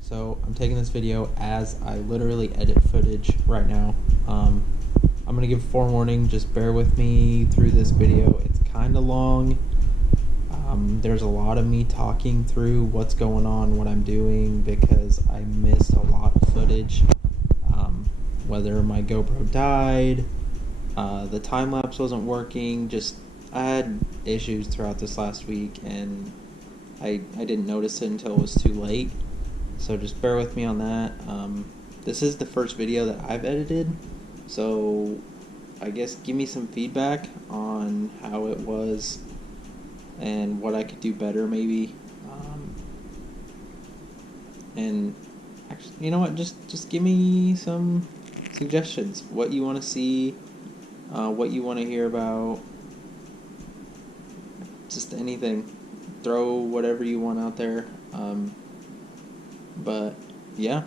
So I'm taking this video as I literally edit footage right now. I'm gonna give forewarning, just bear with me through this video. It's kind of long. There's a lot of me talking through what's going on, what I'm doing, because I missed a lot of footage. Whether my GoPro died, the time lapse wasn't working, just I had issues throughout this last week and I didn't notice it until it was too late. So just bear with me on that. This is the first video that I've edited, so I guess give me some feedback on how it was and what I could do better maybe. And actually, you know what, just give me some suggestions, what you want to see, what you want to hear about, just anything. Throw whatever you want out there. But yeah,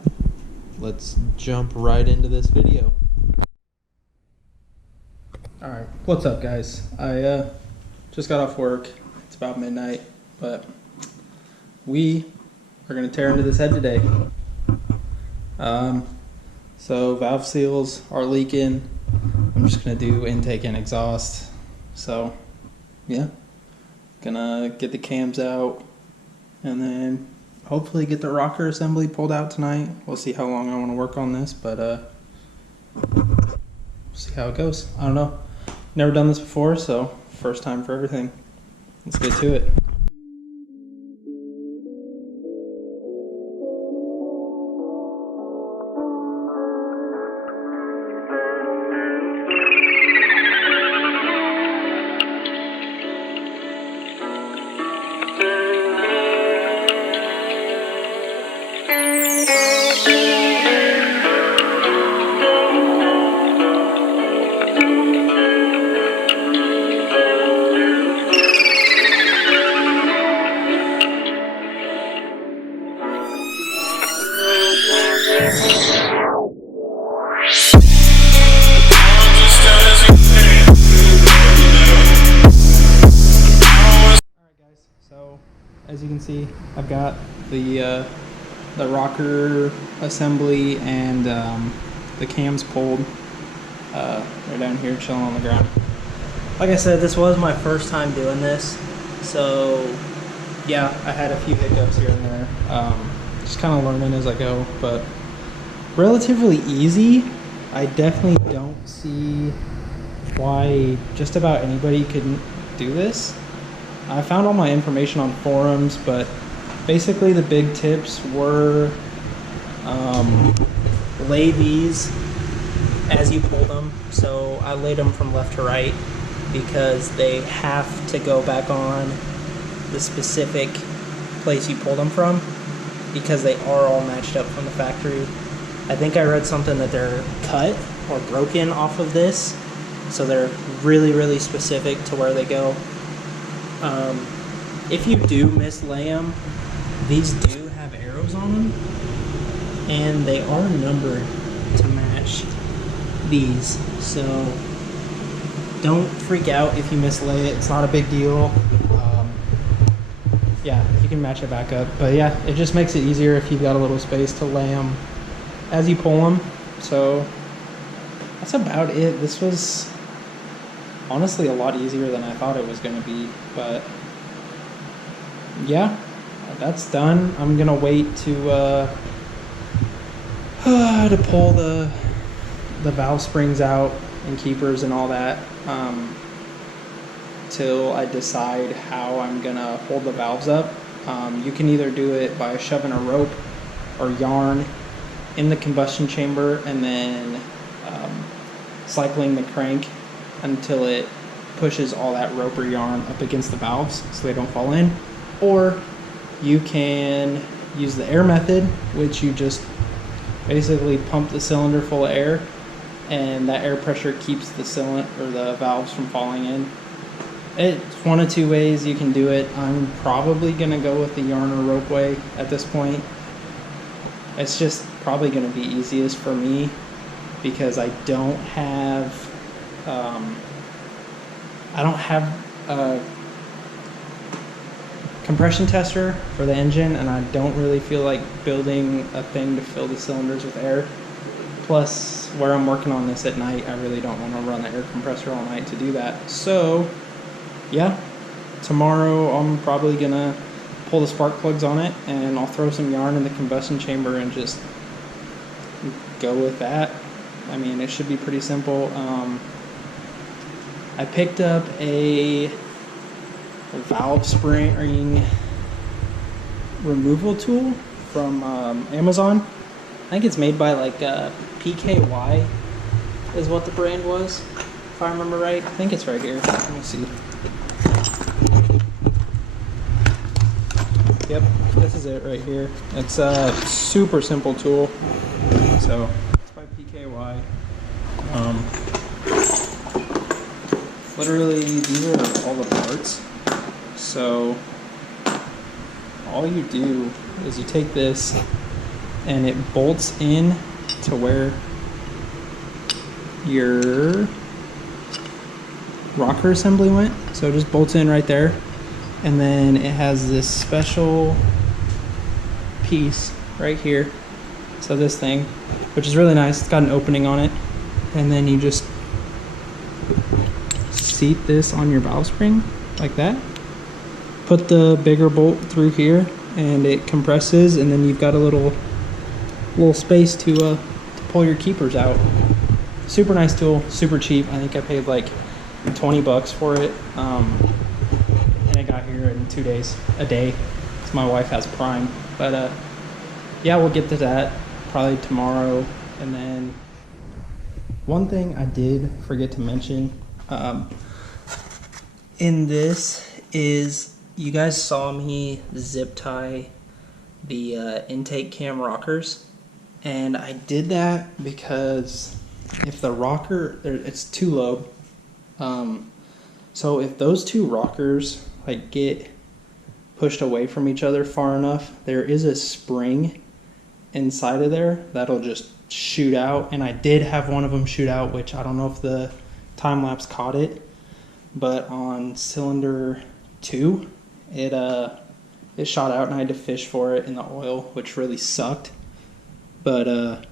let's jump right into this video. Alright, what's up guys? I just got off work. It's about midnight, but we are going to tear into this head today. So valve seals are leaking. I'm just going to do intake and exhaust. So yeah, gonna get the cams out and then hopefully get the rocker assembly pulled out tonight. We'll see how long I want to work on this, but we'll see how it goes. I don't know. Never done this before, so first time for everything. Let's get to it. So, as you can see, I've got the rocker assembly and the cams pulled. They're down here chilling on the ground. Like I said, this was my first time doing this, so Yeah, I had a few hiccups here and there. Just kind of learning as I go, but relatively easy. I definitely don't see why just about anybody couldn't do this. I found all my information on forums, but basically the big tips were lay these as you pull them. So I laid them from left to right because they have to go back on the specific place you pulled them from because they are all matched up from the factory. I think I read something that they're cut or broken off of this, so they're really specific to where they go. If you do mislay them, these do have arrows on them, and they are numbered to match these, so don't freak out if you mislay it. It's not a big deal. Yeah, you can match it back up, but yeah, it just makes it easier if you've got a little space to lay them as you pull them. So that's about it. This was honestly a lot easier than I thought it was going to be, but yeah, that's done. I'm gonna wait to pull the valve springs out and keepers and all that till I decide how I'm gonna hold the valves up. You can either do it by shoving a rope or yarn in the combustion chamber and then cycling the crank until it pushes all that rope or yarn up against the valves so they don't fall in. Or you can use the air method, which you just basically pump the cylinder full of air and that air pressure keeps the cylinder or the valves from falling in. It's one of two ways you can do it. I'm probably gonna go with the yarn or rope way at this point. It's just probably gonna be easiest for me because I don't have compression tester for the engine, and I don't really feel like building a thing to fill the cylinders with air. Plus, where I'm working on this at night, I really don't want to run the air compressor all night to do that. So, yeah, tomorrow I'm probably gonna pull the spark plugs on it, and I'll throw some yarn in the combustion chamber and just go with that. I mean, it should be pretty simple. I picked up a valve spring removal tool from Amazon. I think it's made by like PKY is what the brand was, if I remember right. I think it's right here. Let me see. Yep, this is it right here. It's a super simple tool. So it's by PKY. Literally, these are all the parts. So all you do is you take this and it bolts in to where your rocker assembly went. So it just bolts in right there. And then it has this special piece right here. So this thing, which is really nice, it's got an opening on it. And then you just seat this on your valve spring like that. Put the bigger bolt through here and it compresses, and then you've got a little space to pull your keepers out. Super nice tool, super cheap. I think I paid like 20 bucks for it. And it got here in 2 days, a day, because my wife has Prime. But yeah, we'll get to that probably tomorrow. And then one thing I did forget to mention in this is, you guys saw me zip tie the intake cam rockers, and I did that because if the rocker, it's two lobe, so if those two rockers like get pushed away from each other far enough, there is a spring inside of there that'll just shoot out. And I did have one of them shoot out, which I don't know if the time lapse caught it, but on cylinder 2 it shot out and I had to fish for it in the oil, which really sucked. But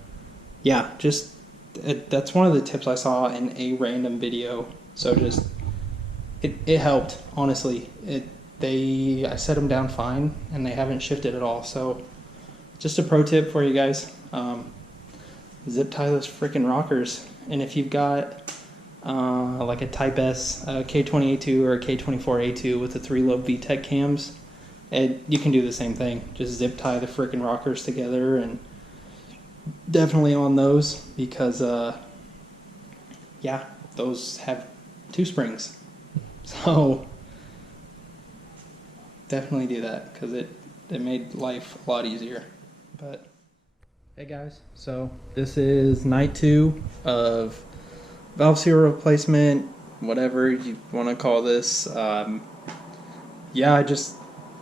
yeah, just that's one of the tips I saw in a random video. So just it helped, honestly. I set them down fine and they haven't shifted at all. So just a pro tip for you guys. Zip tie those freaking rockers. And if you've got like a Type S K20A2 or a K24A2 with the 3-lobe VTEC cams, you can do the same thing. Just zip tie the freaking rockers together, and definitely on those, because yeah, those have 2 springs. So definitely do that, because it made life a lot easier. But hey guys, so this is night 2 of valve seal replacement, whatever you want to call this. Yeah, I just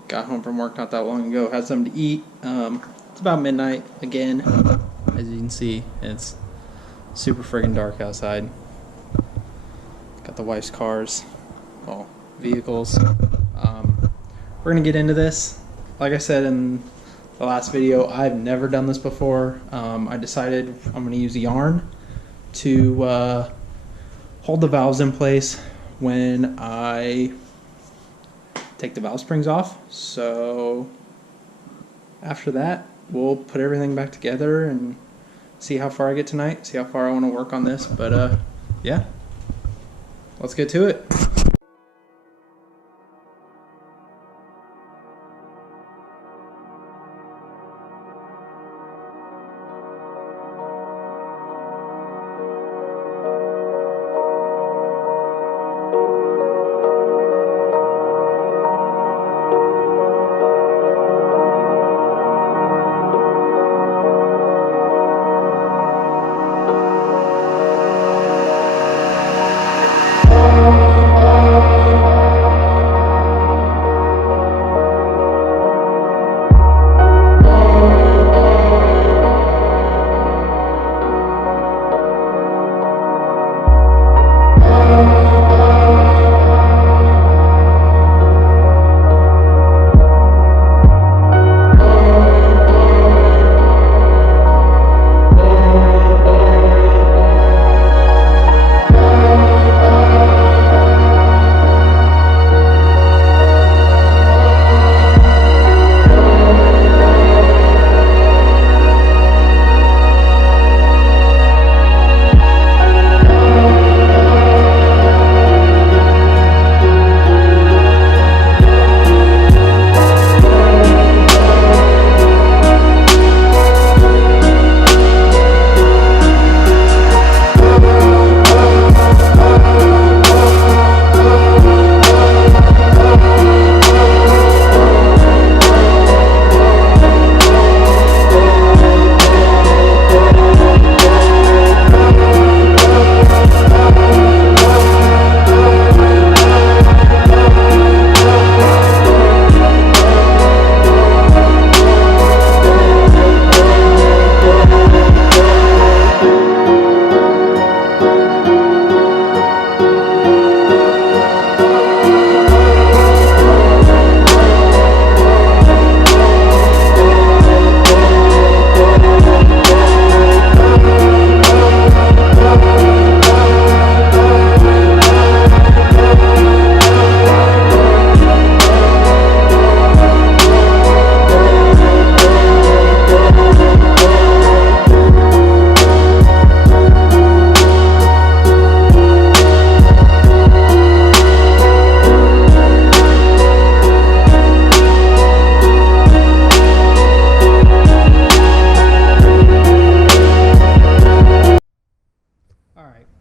got home from work not that long ago, had something to eat. It's about midnight again. As you can see, it's super friggin' dark outside. Got the wife's cars, well, vehicles. We're gonna get into this. Like I said in the last video, I've never done this before. I decided I'm gonna use yarn to hold the valves in place when I take the valve springs off. So after that, we'll put everything back together and see how far I get tonight, see how far I want to work on this. But yeah, let's get to it.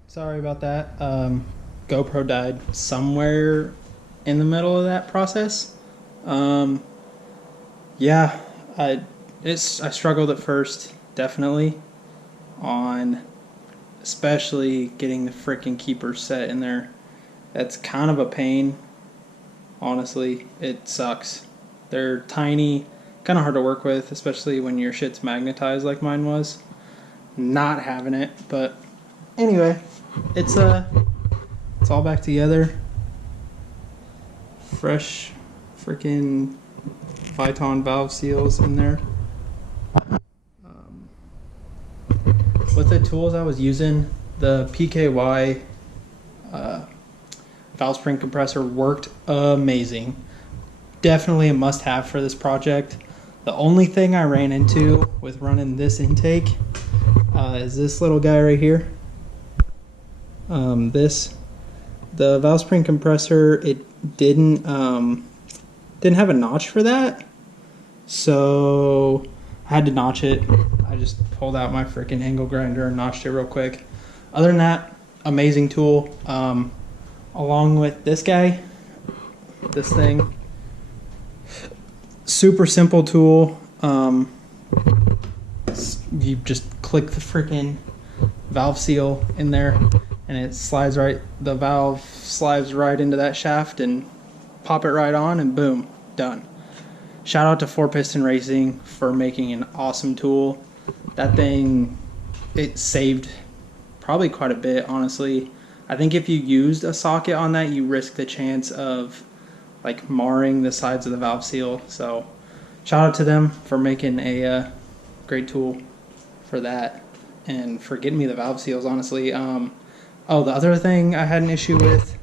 Sorry about that. GoPro died somewhere in the middle of that process. Yeah, I struggled at first, definitely, on especially getting the freaking keepers set in there. That's kind of a pain. Honestly, it sucks. They're tiny, kind of hard to work with, especially when your shit's magnetized like mine was. Not having it, but anyway, it's all back together. Fresh freaking Viton valve seals in there. With the tools I was using, the PKY valve spring compressor worked amazing. Definitely a must-have for this project. The only thing I ran into with running this intake is this little guy right here. The valve spring compressor, it didn't have a notch for that, so I had to notch it. I just pulled out my freaking angle grinder and notched it real quick. Other than that, amazing tool. Along with this guy, this thing, super simple tool. You just click the freaking valve seal in there, and it slides right. The valve slides right into that shaft, and pop it right on, and boom, done. Shout out to 4Piston Racing for making an awesome tool. That thing, it saved probably quite a bit, honestly. I think if you used a socket on that, you risk the chance of like marring the sides of the valve seal. So shout out to them for making a great tool for that and for getting me the valve seals, honestly. Oh, the other thing I had an issue with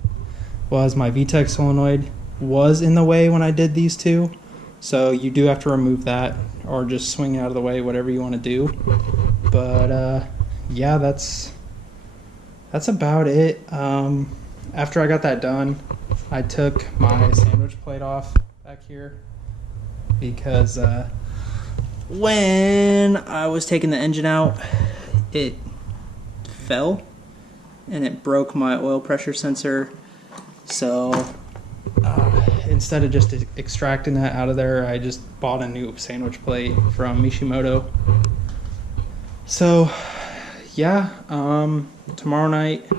was my VTEC solenoid was in the way when I did these two. So you do have to remove that or just swing it out of the way, whatever you want to do. But yeah, that's about it. After I got that done, I took my sandwich plate off back here because when I was taking the engine out, it fell and it broke my oil pressure sensor. So instead of just extracting that out of there, I just bought a new sandwich plate from Mishimoto. So yeah, tomorrow night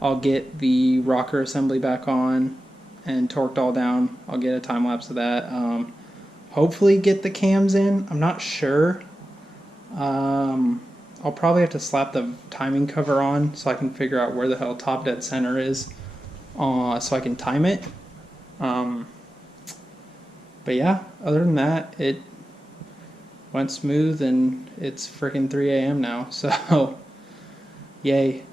I'll get the rocker assembly back on and torqued all down. I'll get a time lapse of that. Hopefully get the cams in. I'm not sure. I'll probably have to slap the timing cover on so I can figure out where the hell top dead center is, so I can time it. But yeah, other than that, it went smooth, and it's freaking 3 a.m. now, so yay.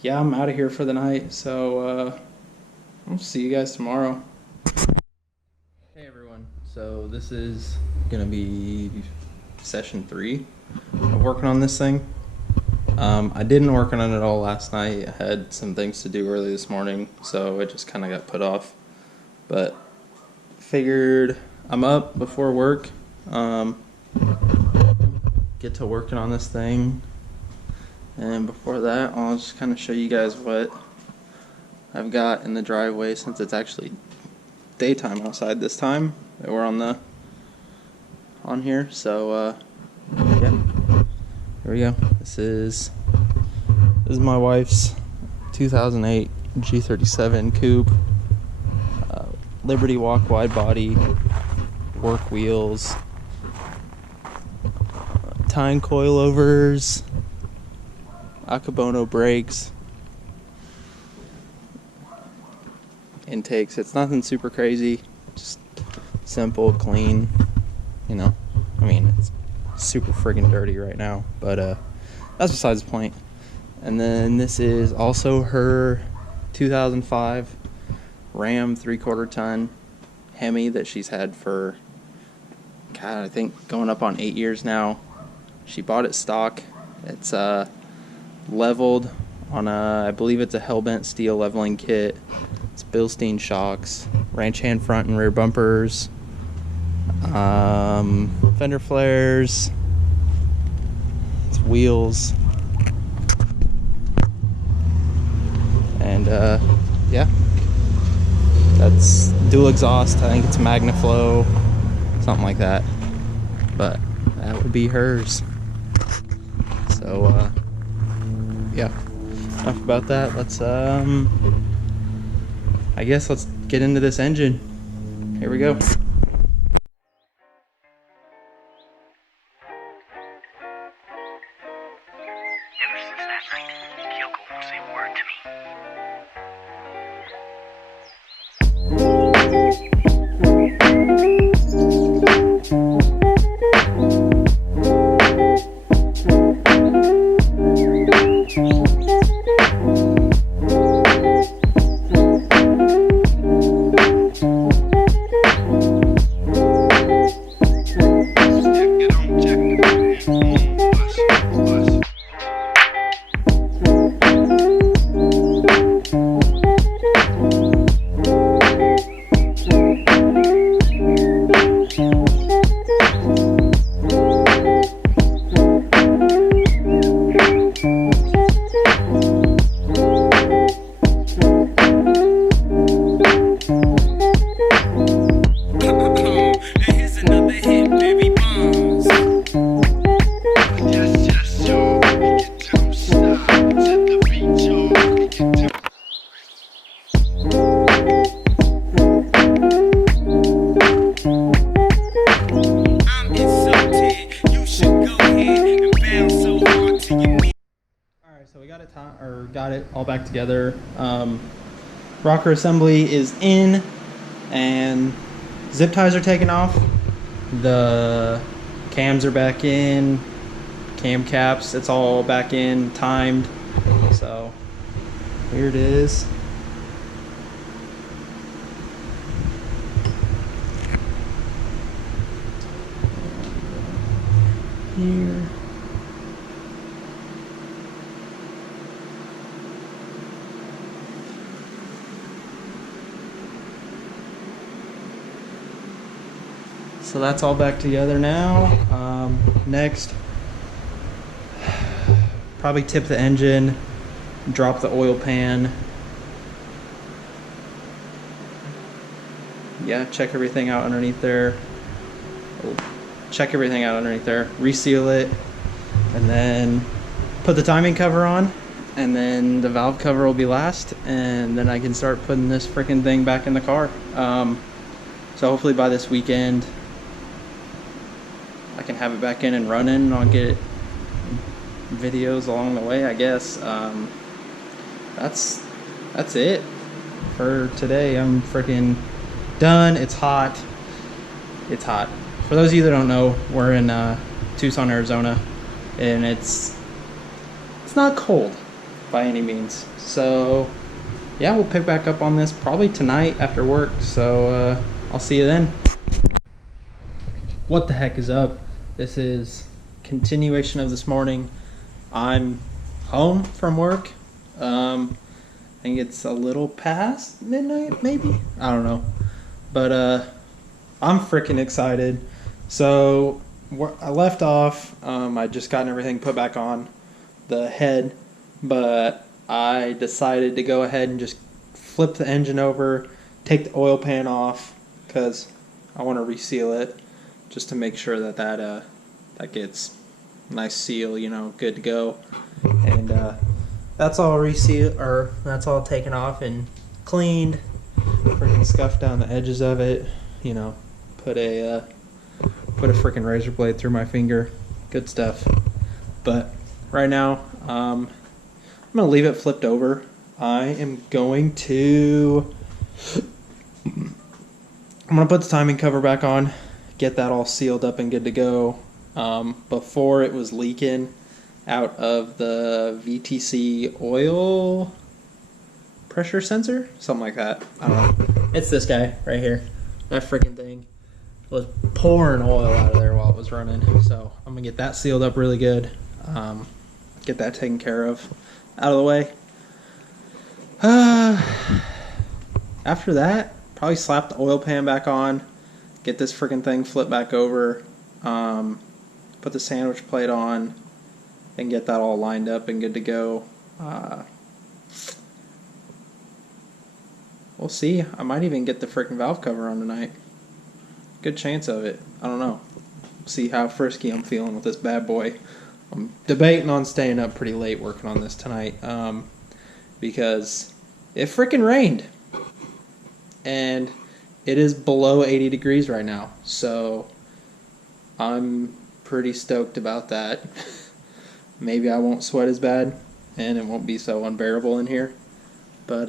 Yeah, I'm out of here for the night, so I'll see you guys tomorrow. Hey everyone, so this is gonna be session 3 of working on this thing. I didn't work on it at all last night. I had some things to do early this morning, so it just kind of got put off. But figured I'm up before work, get to working on this thing, and before that I'll just kind of show you guys what I've got in the driveway, since it's actually daytime outside this time that we're on here. So yeah, here we go. This is my wife's 2008 G37 coupe, Liberty Walk wide body, work wheels, tying coilovers, Akabono brakes, intakes. It's nothing super crazy, just simple, clean, you know. I mean, it's super friggin' dirty right now, but that's besides the point. And then this is also her 2005 Ram 3/4 ton Hemi that she's had for, God, I think going up on 8 years now. She bought it stock. It's leveled on a, I believe it's a Hellbent steel leveling kit. It's Bilstein shocks, ranch hand front and rear bumpers, fender flares. It's wheels, and yeah, that's dual exhaust. I think it's Magnaflow, something like that, but that would be hers. So yeah, enough about that. Let's I guess let's get into this engine. Here we go. Ever since that night, Kyoko won't say a word to me. So we got it all back together. Rocker assembly is in, and zip ties are taken off. The cams are back in, cam caps, it's all back in, timed. So here it is. Here. So that's all back together now. Next, probably tip the engine, drop the oil pan. Yeah, check everything out underneath there. Check everything out underneath there, reseal it, and then put the timing cover on, and then the valve cover will be last, and then I can start putting this freaking thing back in the car. So hopefully by this weekend, I can have it back in and running, and I'll get videos along the way, I guess. That's it for today. I'm freaking done. It's hot. It's hot. For those of you that don't know, we're in Tucson, Arizona, and it's not cold by any means. So yeah, we'll pick back up on this probably tonight after work. So I'll see you then. What the heck is up? This is continuation of this morning. I'm home from work. I think it's a little past midnight, maybe? I don't know. But I'm freaking excited. So where I left off, I just gotten everything put back on the head, but I decided to go ahead and just flip the engine over, take the oil pan off, because I want to reseal it, just to make sure that that gets a nice seal, you know, good to go. And that's all resealed, or that's all taken off and cleaned. Freaking scuffed down the edges of it, you know, put a freaking razor blade through my finger. Good stuff. But right now, I'm gonna leave it flipped over. I am going to put the timing cover back on, get that all sealed up and good to go. Before it was leaking out of the VTC oil pressure sensor, something like that. I don't know. It's this guy right here. That freaking thing was pouring oil out of there while it was running. So I'm gonna get that sealed up really good. Get that taken care of, out of the way. After that, probably slap the oil pan back on, get this freaking thing flipped back over, put the sandwich plate on, and get that all lined up and good to go. We'll see. I might even get the freaking valve cover on tonight. Good chance of it. I don't know. See how frisky I'm feeling with this bad boy. I'm debating on staying up pretty late working on this tonight, because it freaking rained. And it is below 80 degrees right now. So I'm pretty stoked about that. Maybe I won't sweat as bad and it won't be so unbearable in here. But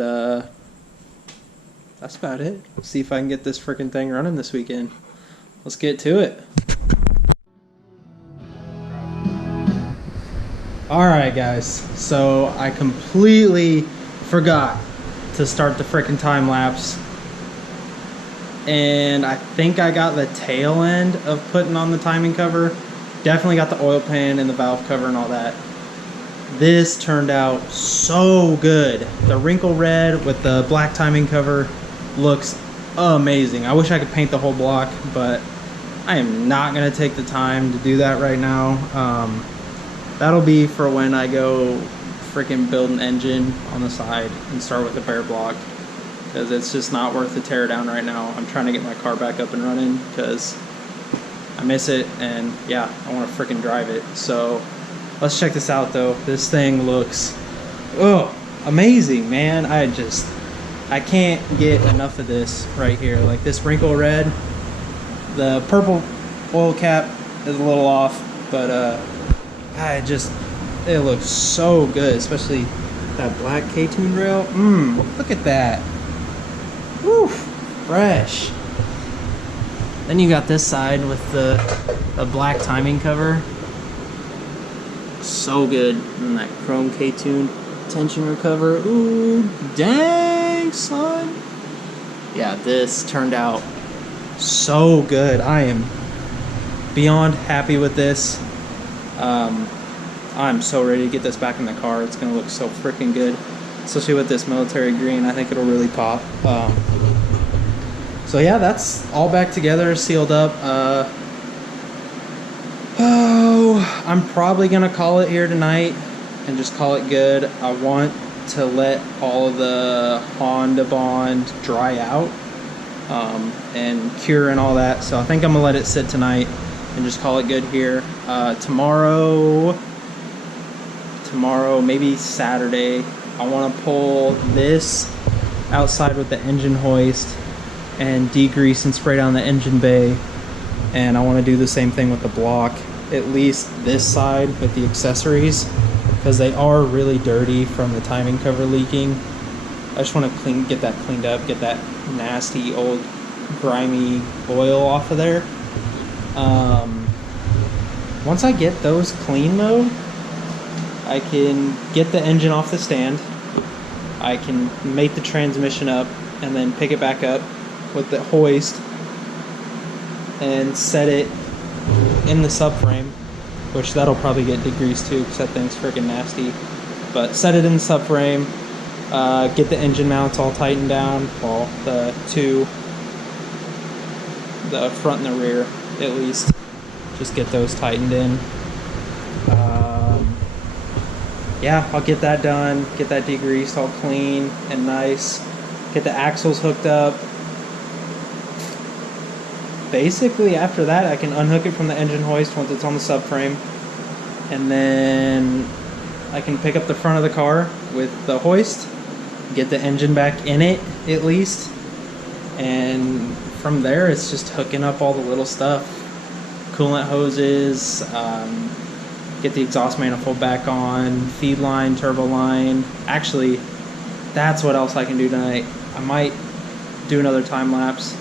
that's about it. See if I can get this freaking thing running this weekend. Let's get to it. Alright guys, so I completely forgot to start the freaking time lapse. And I think I got the tail end of putting on the timing cover. Definitely got the oil pan and the valve cover and all that. This turned out so good. The wrinkle red with the black timing cover looks amazing. I wish I could paint the whole block, but I am not going to take the time to do that right now. That'll be for when I go freaking build an engine on the side and start with a bare block, because it's just not worth the tear down right now. I'm trying to get my car back up and running because I miss it, and yeah, I want to freaking drive it. So let's check this out though. This thing looks amazing, man. I can't get enough of this right here. Like this wrinkle red, the purple oil cap is a little off, but it looks so good, especially that black K-tune rail. Look at that. Woo, fresh. Then you got this side with the black timing cover. So good. And that chrome K-tune tension recover. Ooh, dang, son. Yeah, this turned out so good. I am beyond happy with this. I'm so ready to get this back in the car. It's gonna look so freaking good, especially with this military green. I think it'll really pop. So yeah, that's all back together, sealed up. I'm probably gonna call it here tonight and just call it good. I want to let all of the Honda Bond dry out and cure and all that. So I think I'm gonna let it sit tonight and just call it good here. Tomorrow, maybe Saturday, I want to pull this outside with the engine hoist and degrease and spray down the engine bay. And I want to do the same thing with the block, at least this side with the accessories, because they are really dirty from the timing cover leaking. I just want to get that cleaned up, get that nasty old grimy oil off of there. Once I get those clean though, I can get the engine off the stand, I can make the transmission up and then pick it back up with the hoist and set it in the subframe, which that'll probably get degreased too because that thing's freaking nasty. But set it in the subframe, get the engine mounts all tightened down, well, the front and the rear at least. Just get those tightened in. Yeah, I'll get that done, get that degreased all clean and nice, get the axles hooked up. Basically after that I can unhook it from the engine hoist once it's on the subframe, and then I can pick up the front of the car with the hoist, get the engine back in it at least, and from there it's just hooking up all the little stuff, coolant hoses, get the exhaust manifold back on, feed line, turbo line. Actually, that's what else I can do tonight. I might do another time lapse.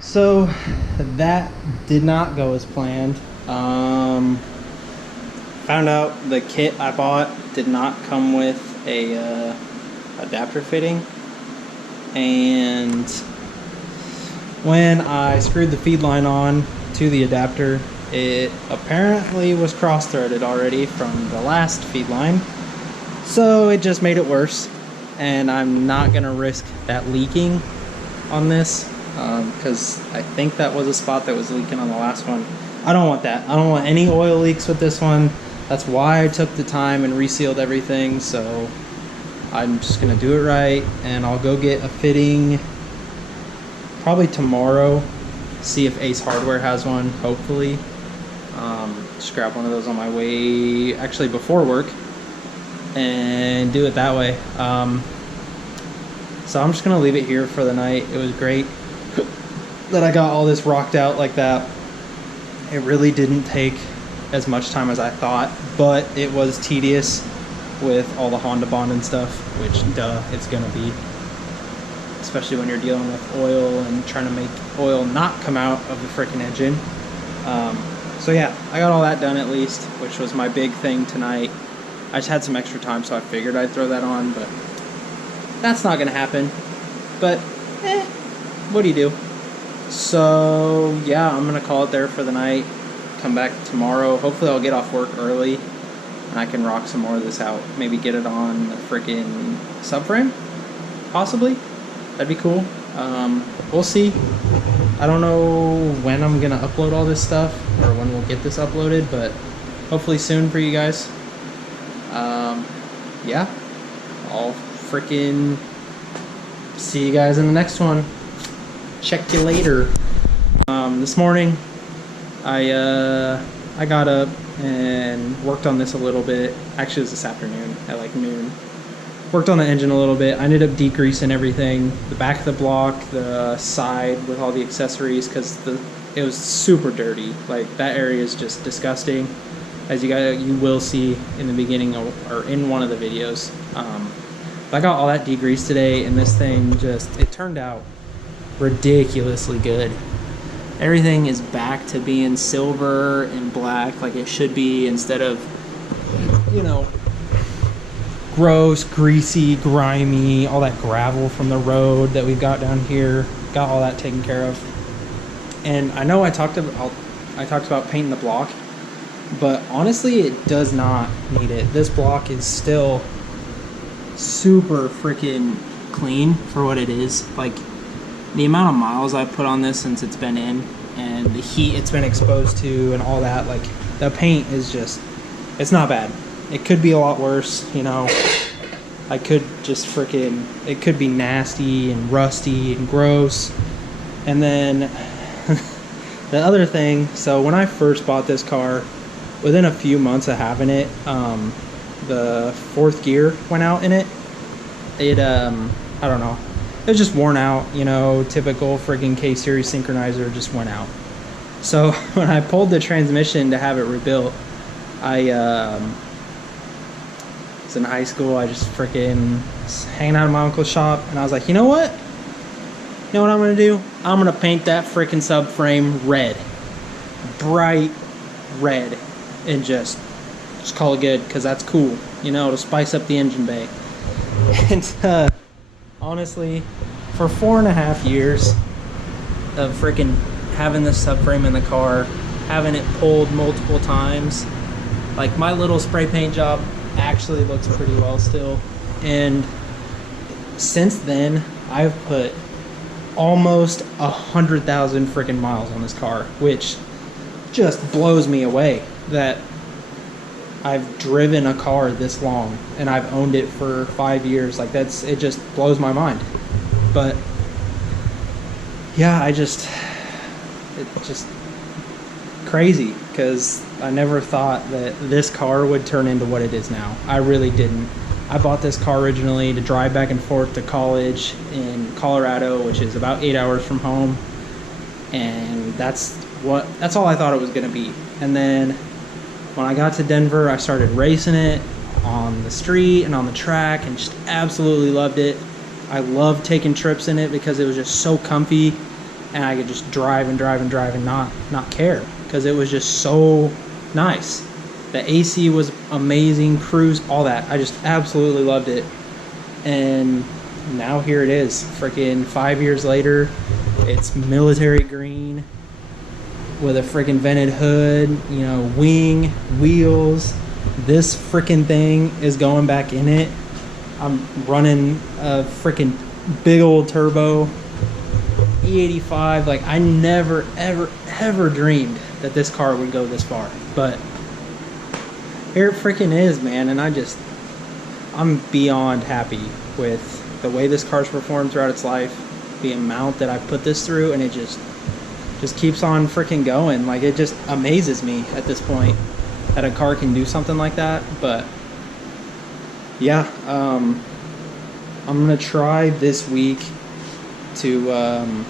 So that did not go as planned. Found out the kit I bought did not come with a adapter fitting, and when I screwed the feed line on to the adapter, it apparently was cross-threaded already from the last feed line, so it just made it worse. And I'm not gonna risk that leaking on this because I think that was a spot that was leaking on the last one. I don't want that. I don't want any oil leaks with this one. That's why I took the time and resealed everything. So I'm just gonna do it right, and I'll go get a fitting probably tomorrow. See if Ace Hardware has one, hopefully. Just grab one of those on my way, actually before work, and do it that way. So I'm just gonna leave it here for the night. It was great that I got all this rocked out like that. It really didn't take as much time as I thought, but it was tedious with all the Honda bond and stuff, which duh, it's gonna be. Especially when you're dealing with oil and trying to make oil not come out of the freaking engine. So yeah, I got all that done at least, which was my big thing tonight. I just had some extra time, so I figured I'd throw that on, but that's not gonna happen. But, what do you do? So yeah, I'm gonna call it there for the night. Come back tomorrow. Hopefully I'll get off work early and I can rock some more of this out. Maybe get it on the freaking subframe, possibly. That'd be cool. We'll see. I don't know when I'm gonna upload all this stuff or when we'll get this uploaded, but hopefully soon for you guys. Yeah, I'll freaking see you guys in the next one. Check you later. This morning I got up and worked on this a little bit. Actually, it was this afternoon at like noon. Worked on the engine a little bit. I ended up degreasing everything, the back of the block, the side with all the accessories, because it was super dirty. Like, that area is just disgusting, as you will see in the beginning or in one of the videos. But I got all that degreased today, and this thing it turned out ridiculously good. Everything is back to being silver and black like it should be, instead of, you know, gross, greasy, grimy, all that gravel from the road that we've got down here. Got all that taken care of. And I know I talked about painting the block, but honestly it does not need it. This block is still super freaking clean for what it is. Like, the amount of miles I've put on this since it's been in, and the heat it's been exposed to and all that, like, the paint is just, it's not bad. It could be a lot worse, you know. I could just freaking, it could be nasty and rusty and gross. And then the other thing, so when I first bought this car, within a few months of having it, the fourth gear went out in it. I don't know. It was just worn out, you know, typical freaking K-Series synchronizer just went out. So when I pulled the transmission to have it rebuilt, I was in high school. I just freaking was hanging out in my uncle's shop, and I was like, you know what? You know what I'm gonna do? I'm gonna paint that freaking subframe red, bright red, and just call it good, because that's cool, you know, to spice up the engine bay. And honestly, for 4.5 years of freaking having this subframe in the car, having it pulled multiple times, like, my little spray paint job actually looks pretty well still. And since then, I've put almost 100,000 freaking miles on this car, which just blows me away that I've driven a car this long and I've owned it for 5 years. Like, it just blows my mind. But yeah, it's just crazy, because I never thought that this car would turn into what it is now. I really didn't. I bought this car originally to drive back and forth to college in Colorado, which is about 8 hours from home, and that's all I thought it was going to be. And then when I got to Denver, I started racing it on the street and on the track, and just absolutely loved it. I loved taking trips in it because it was just so comfy, and I could just drive and drive and drive and not care, because it was just so nice. The AC was amazing, cruise, all that. I just absolutely loved it. And now here it is, freaking 5 years later. It's military green with a freaking vented hood, you know, wing, wheels. This freaking thing is going back in it. I'm running a freaking big old turbo E85. Like, I never ever dreamed that this car would go this far. But here it freaking is, man. And I'm beyond happy with the way this car's performed throughout its life, the amount that I've put this through, and it just keeps on freaking going. Like, it just amazes me at this point that a car can do something like that. But yeah, I'm gonna try this week to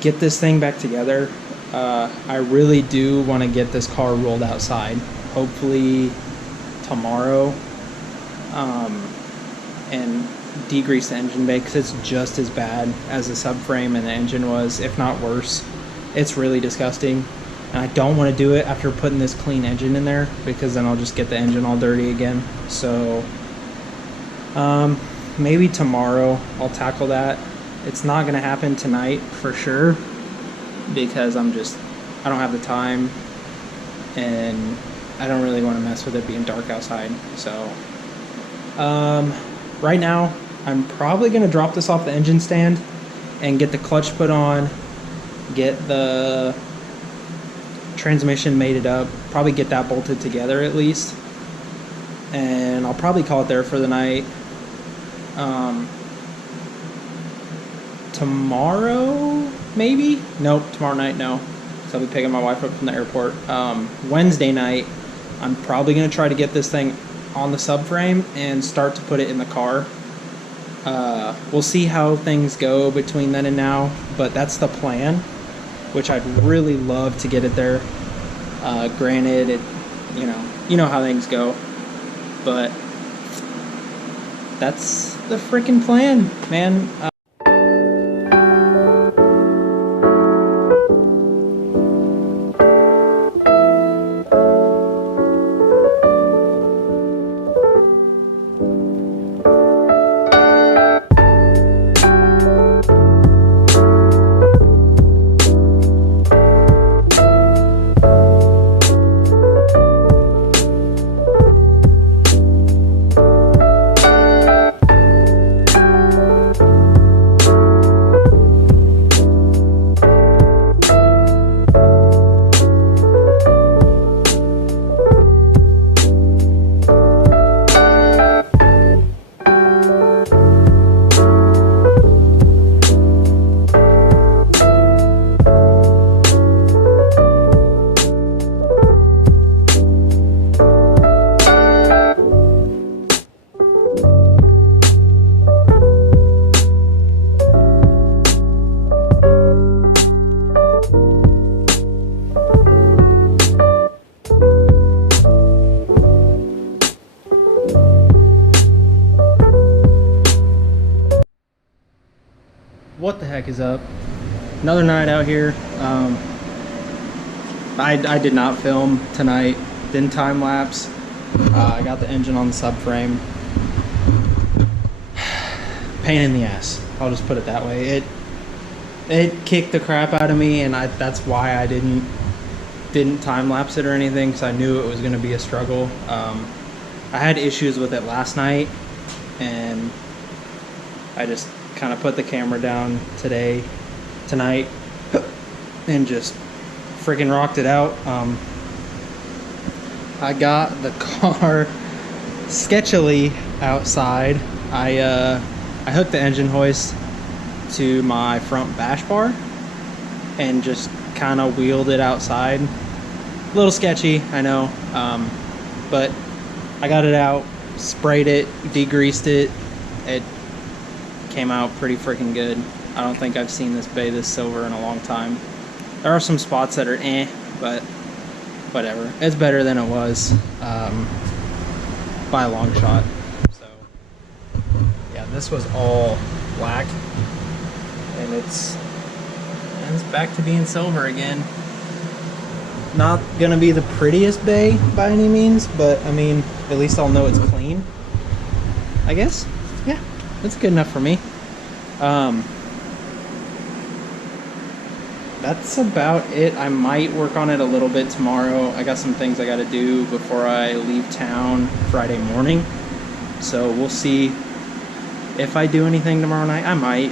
get this thing back together. I really do want to get this car rolled outside, hopefully tomorrow, and degrease the engine bay, because it's just as bad as the subframe and the engine was, if not worse. It's really disgusting, and I don't want to do it after putting this clean engine in there, because then I'll just get the engine all dirty again. So maybe tomorrow I'll tackle that. It's not going to happen tonight for sure, because I don't have the time, and I don't really want to mess with it being dark outside. So right now I'm probably going to drop this off the engine stand and get the clutch put on, get the transmission mated up, probably get that bolted together at least, and I'll probably call it there for the night. Tomorrow, maybe? Nope, tomorrow night, no. So I'll be picking my wife up from the airport. Wednesday night, I'm probably going to try to get this thing on the subframe and start to put it in the car. We'll see how things go between then and now, but that's the plan, which I'd really love to get it there. Granted, you know how things go, but that's the freaking plan, man. What the heck is up? Another night out here. I did not film tonight, didn't time lapse. I got the engine on the subframe. Pain in the ass, I'll just put it that way. It kicked the crap out of me, and that's why I didn't time lapse it or anything, because I knew it was going to be a struggle. I had issues with it last night, and I just kind of put the camera down tonight, and just freaking rocked it out. I got the car sketchily outside. I hooked the engine hoist to my front bash bar and just kind of wheeled it outside. A little sketchy, I know, but I got it out, sprayed it, degreased it. It came out pretty freaking good. I don't think I've seen this bay this silver in a long time. There are some spots that are but whatever. It's better than it was by a long shot. So yeah, this was all black, and it's back to being silver again. Not gonna be the prettiest bay by any means, but I mean, at least I'll know it's clean, I guess. Yeah, that's good enough for me. That's about it. I might work on it a little bit tomorrow. I got some things I got to do before I leave town Friday morning, so we'll see if I do anything tomorrow night. I might,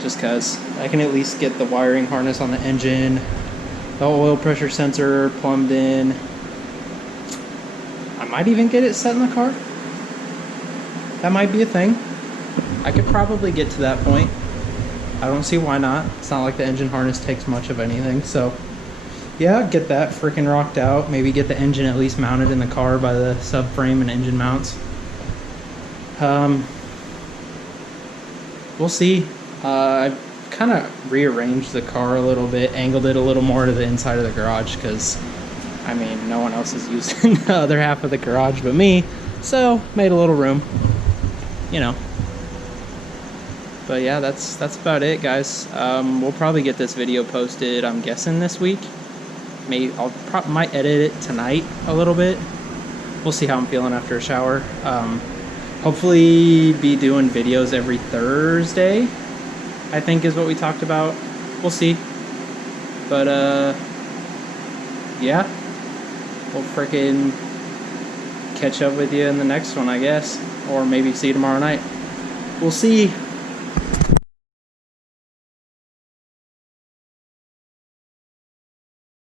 just because I can at least get the wiring harness on the engine The oil pressure sensor plumbed in. I might even get it set in the car. That might be a thing. I could probably get to that point. I don't see why not. It's not like the engine harness takes much of anything, so yeah, get that freaking rocked out. Maybe get the engine at least mounted in the car by the subframe and engine mounts. We'll see. I've kind of rearranged the car a little bit, angled it a little more to the inside of the garage because, I mean, no one else is using the other half of the garage but me, so made a little room, you know. But yeah, that's about it, guys. We'll probably get this video posted, I'm guessing, this week. Maybe might edit it tonight a little bit. We'll see how I'm feeling after a shower. Hopefully be doing videos every Thursday, I think is what we talked about. We'll see. But yeah, we'll freaking catch up with you in the next one, I guess. Or maybe see you tomorrow night. We'll see.